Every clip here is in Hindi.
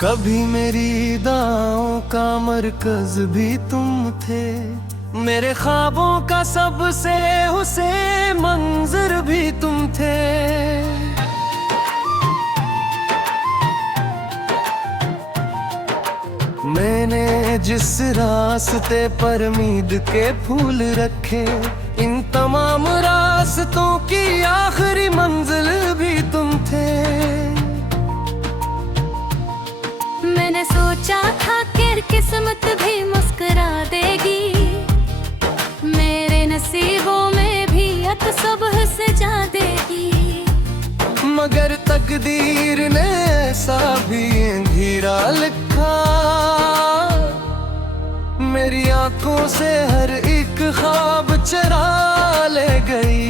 कभी मेरी दाओं का मरकज भी तुम थे, मेरे ख्वाबों का सबसे उसे मंजर भी तुम थे। मैंने जिस रास्ते पर उम्मीद के फूल रखे, इन तमाम रास्तों की आखिरी मंजिल भी तुम थे। मैंने सोचा था कि किस्मत भी मुस्कुरा देगी, मेरे नसीबों में भी एक सुबह सजा देगी। मगर तकदीर ने ऐसा भी अंधेरा लिखा, मेरी आंखों से हर एक ख्वाब चरा ले गई।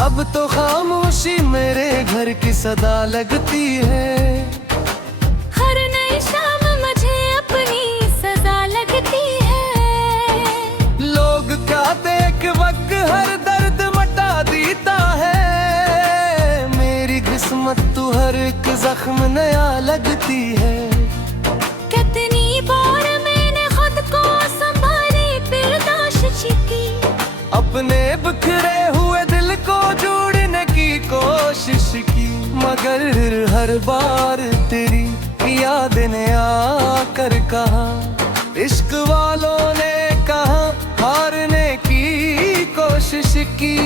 अब तो खामोशी मेरे घर की सदा लगती है, हर नई शाम मुझे अपनी सजा लगती है। लोग कहते कि वक्त हर दर्द मिटा देता है, मेरी किस्मत तो हर एक जख्म नया लगती है। कितनी बार मैंने खुद को संभाली बर्दाश्त की, अपने बिखरे हुए दिल को जोड़ने की कोशिश की, मगर हर बार तेरी याद ने आकर कहा, इश्क वालों ने कहा हारने की कोशिश की।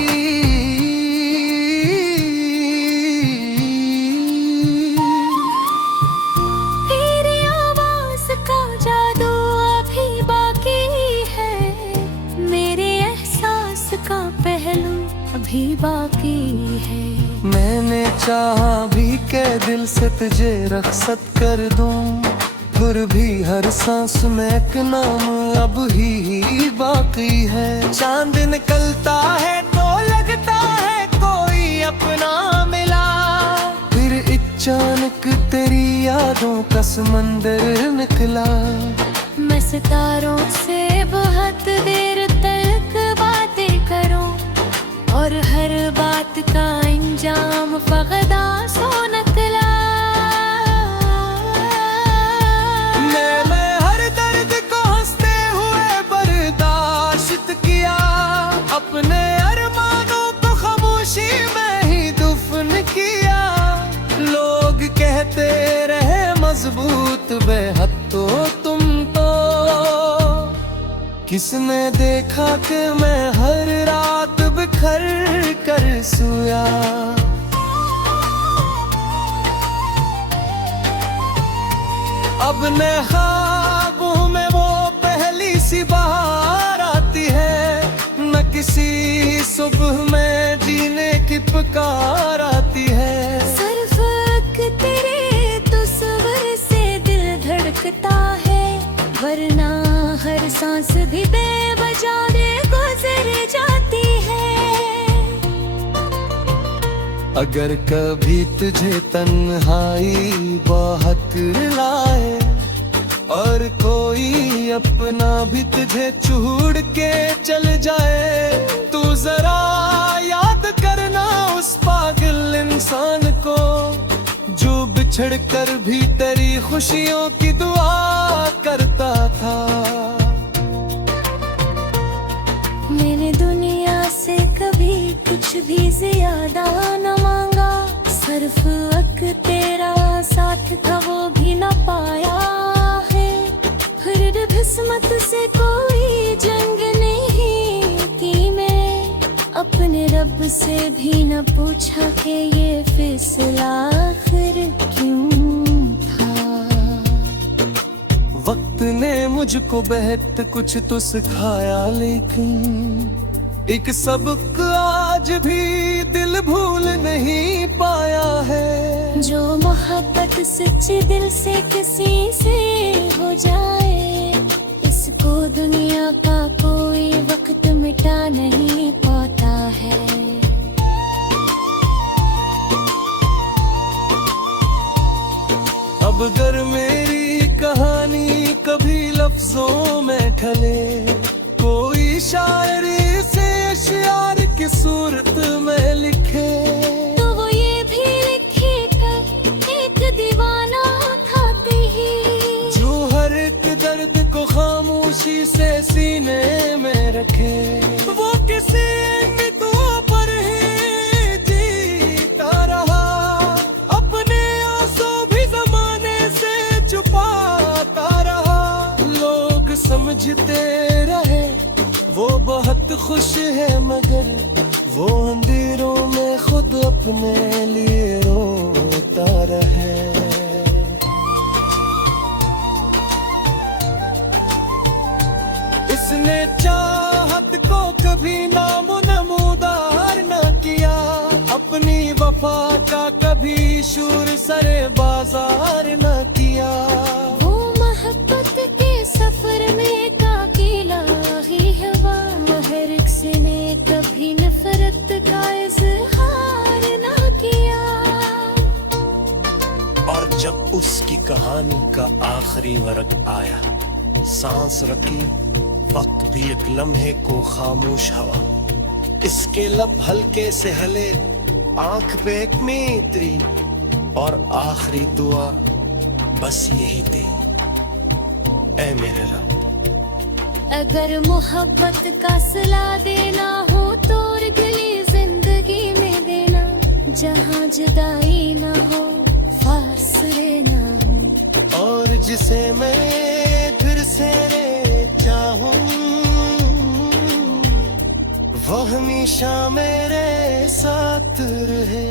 तेरी आवाज का जादू अभी बाकी है, मेरे एहसास का पहलू अभी बाकी है। मैंने चाहा भी के दिल से तुझे रखसत कर दूं, फिर भी हर सांस में एक नाम अब ही बाकी है। चांद निकलता है तो लगता है कोई अपना मिला, फिर अचानक तेरी यादों का समंदर निकला। मैं सितारों से बहुत देर तक बातें करूं, और हर बात का अंजाम फगदा सो निकला। मैं हर दर्द को हंसते हुए बर्दाश्त किया, अपने अरमानों को खामोशी में ही दफन किया। लोग कहते रहे मजबूत बेहद तो तुम तो, किसने देखा कि मैं हर रात बिखर कर सोया। अब न ख्वाबों में वो पहली सी बहार आती है, न किसी सुबह में जीने की पुकार आती है। सिर्फ एक तेरे तस्वीर से दिल धड़कता है, वरना हर सांस भी बेवजह गुजर जाती है। अगर कभी तुझे तन्हाई बहुत लाए, और कोई अपना भी तुझे छोड़ के चल जाए, तू जरा याद करना उस पागल इंसान को, जो बिछड़ कर भी तेरी खुशियों की दुआ करता था। मैंने दुनिया से कभी कुछ भी ज्यादा न मांगा, सिर्फ एक तेरा साथ था वो भी न पाया है। फिर किस्मत से कोई जंग नहीं की, मैं अपने रब से भी न पूछा कि ये फैसला आखिर क्यों था। वक्त ने मुझको बेहद कुछ तो सिखाया, लेकिन एक सबक आज भी दिल भूल नहीं पाया है। जो मोहब्बत सच्चे दिल से किसी से हो जाए, इसको दुनिया का कोई वक्त मिटा नहीं पाता है। अब अगर मेरी कहानी कभी लफ्जों में ढले, कोई शायरी से अशआर की सूरत में खामोशी से सीने में रखे। वो किसी दुआ पर ही जीता रहा, अपने आंसू भी जमाने से छुपाता रहा। लोग समझते रहे वो बहुत खुश है, मगर वो अंधेरों में खुद अपने लिए रोता रहे। इसने चाहत को कभी नामो नमूदार न किया, अपनी वफा का कभी शूर सरे बाजार न किया। वो मोहब्बत के सफर में काफिला ही हवा, महर ने कभी नफरत का इजहार न किया। और जब उसकी कहानी का आखिरी वर्क आया, सांस रखी वक्त भी एक लम्हे को खामोश हवा। इसके लब हल्के से हिले, आंख पे एक मेत्री, और आखिरी दुआ बस यही थी, ऐ मेरे रब। अगर मोहब्बत का सिला देना हो तो गली जिंदगी में देना, जहाँ जुदाई ना हो फासले ना हो। और जिसे मैं फिर से चाहूं, वो हमेशा मेरे साथ रहे।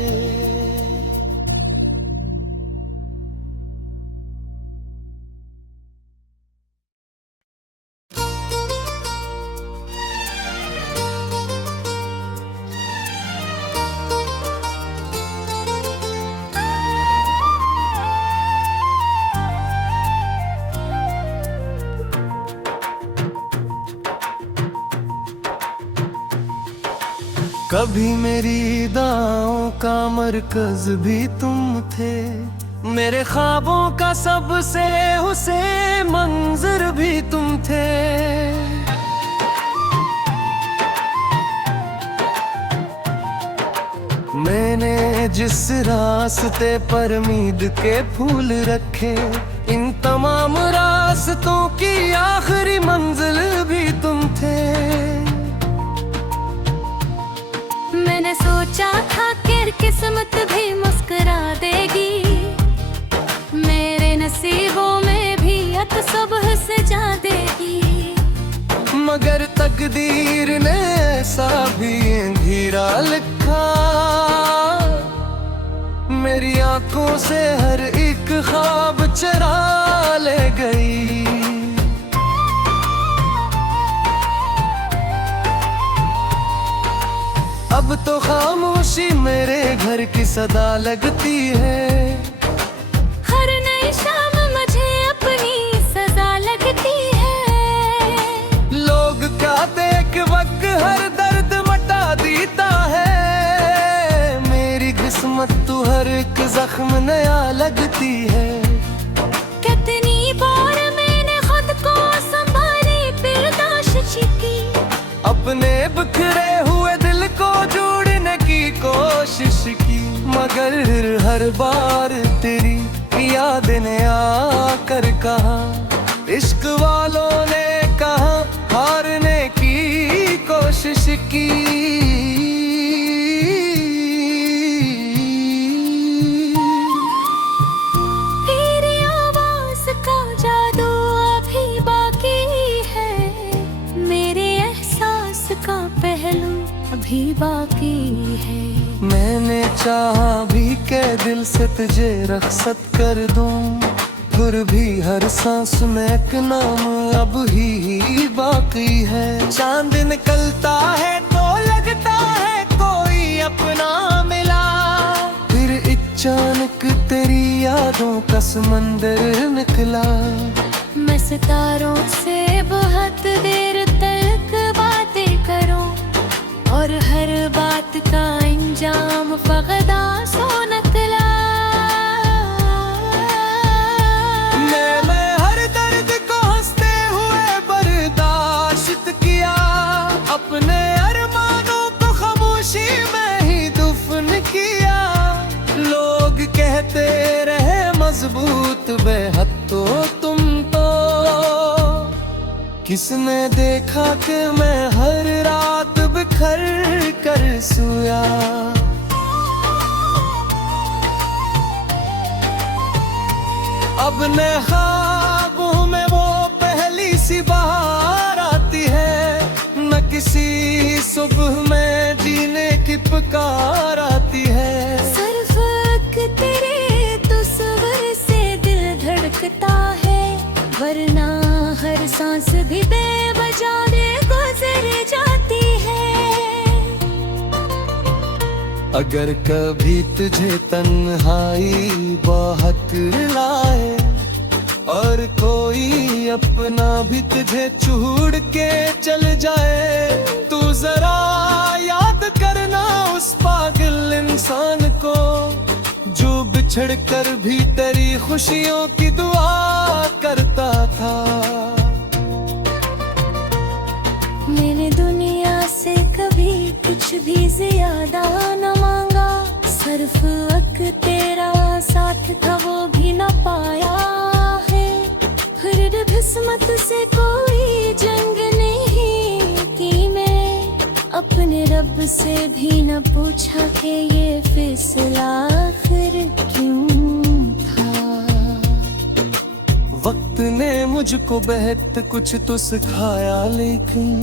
कभी मेरी दाओं का मरकज भी तुम थे, मेरे ख्वाबों का सबसे उसे मंजर भी तुम थे। मैंने जिस रास्ते पर उम्मीद के फूल रखे, इन तमाम रास्तों की आखिरी मंजिल भी तुम थे। मैंने सोचा था कि किस्मत भी मुस्कुरा देगी, मेरे नसीबों में भी अत सुबह से जा देगी। मगर तकदीर ने ऐसा भी अंधेरा लिखा, मेरी आंखों से हर एक ख्वाब चरा ले गई। अब तो खामोशी मेरे घर की सदा लगती है, हर नई शाम मुझे अपनी सजा लगती है। लोग कहते कि वक्त हर दर्द मटा देता है, मेरी किस्मत तो हर एक जख्म नया लगती है। कितनी बार मैंने खुद को संभाली बर्दाश्त की, अपने बिखरे हुए दिल को जोड़ने की कोशिश की, मगर हर बार तेरी याद ने आकर कहा, इश्क वालों ने कहा हारने की कोशिश की। तेरी आवाज का जादू अभी बाकी है, मेरे एहसास का पहलू अभी बाकी है। मैंने चाहा भी के दिल से तुझे रखसत कर दूं, फिर भी हर सांस में एक नाम अब ही बाकी है। चांद निकलता है तो लगता है कोई अपना मिला, फिर अचानक तेरी यादों का समंदर निकला। मैं सितारों से बहुत देर तक बातें करूं, और हर बात का इंजाम फकदा सो निकला। मैं हर दर्द को हंसते हुए बर्दाश्त किया, अपने अरमानों को खामोशी में ही दफन किया। लोग कहते रहे मजबूत बेहद तो तुम तो, किसने देखा कि मैं हर रात बिखर कर सोया। अब न ख्वाबों में वो पहली सी बाहर आती है, न किसी सुबह में जीने की पुकार आती है। सरफक तेरे तस्वर से दिल धड़कता है, वरना हर सांस भी बेवजह गुजर जाती है। अगर कभी तुझे तन्हाई बहुत रुलाए और कोई अपना भी तुझे छोड़ के चल जाए, तू जरा याद करना उस पागल इंसान को जो बिछड़ कर भी तेरी खुशियों की दुआ करता था। मैंने दुनिया से कभी कुछ भी ज्यादा न मांगा, सिर्फ वक्त तेरा साथ था वो भी न पाया है। फिर किस्मत से कोई जंग नहीं की मैं, अपने रब से भी न पूछा कि ये फैसला आखिर क्यों था। वक्त ने मुझको बेहद कुछ तो सिखाया, लेकिन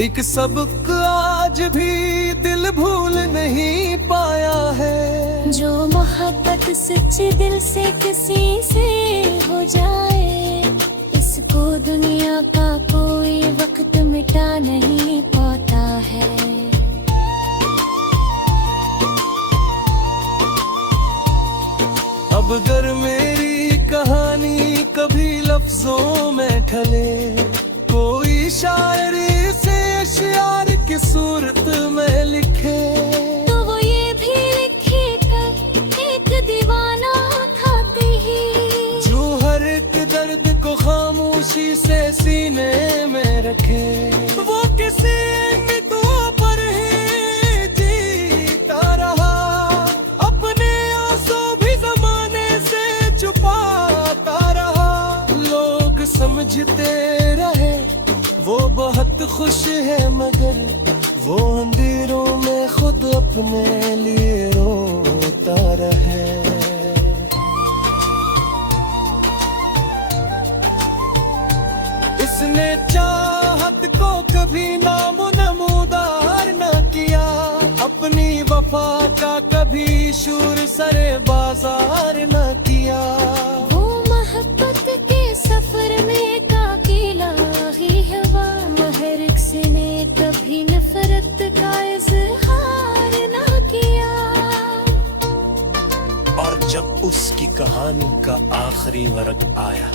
एक सबक आज भी दिल भूल नहीं पाया है। जो मोहब्बत सच्चे दिल से किसी से हो जाए, इसको दुनिया का कोई वक्त मिटा नहीं पाता है। अब अगर मेरी कहानी कभी लफ्जों में ढले, कोई शायर इसे अशआर की सूरत में लिखे, तो वो ये भी लिखेगा एक दीवाना था ही, जो हर एक दर्द को खामोशी से सीने में रखे। वो किसी दुआ पर ही जीता रहा, अपने आंसू भी जमाने से छुपाता रहा। लोग समझते रहे वो बहुत खुश है, मगर वो अंधेरों में खुद अपने लिए रोता रहे। इसने चाहत को कभी नामो नमूदार न किया, अपनी वफा का कभी शूर सरे बाजार न किया। वो मोहब्बत के सफर में काकिला ही हवा, महर ने कभी नफरत का इजहार न किया। और जब उसकी कहानी का आखिरी वर्ग आया,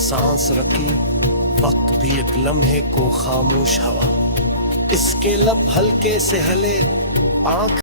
सांस रखी वक्त भी एक लम्हे को खामोश हवा, इसके लब हल्के से हिले, आंख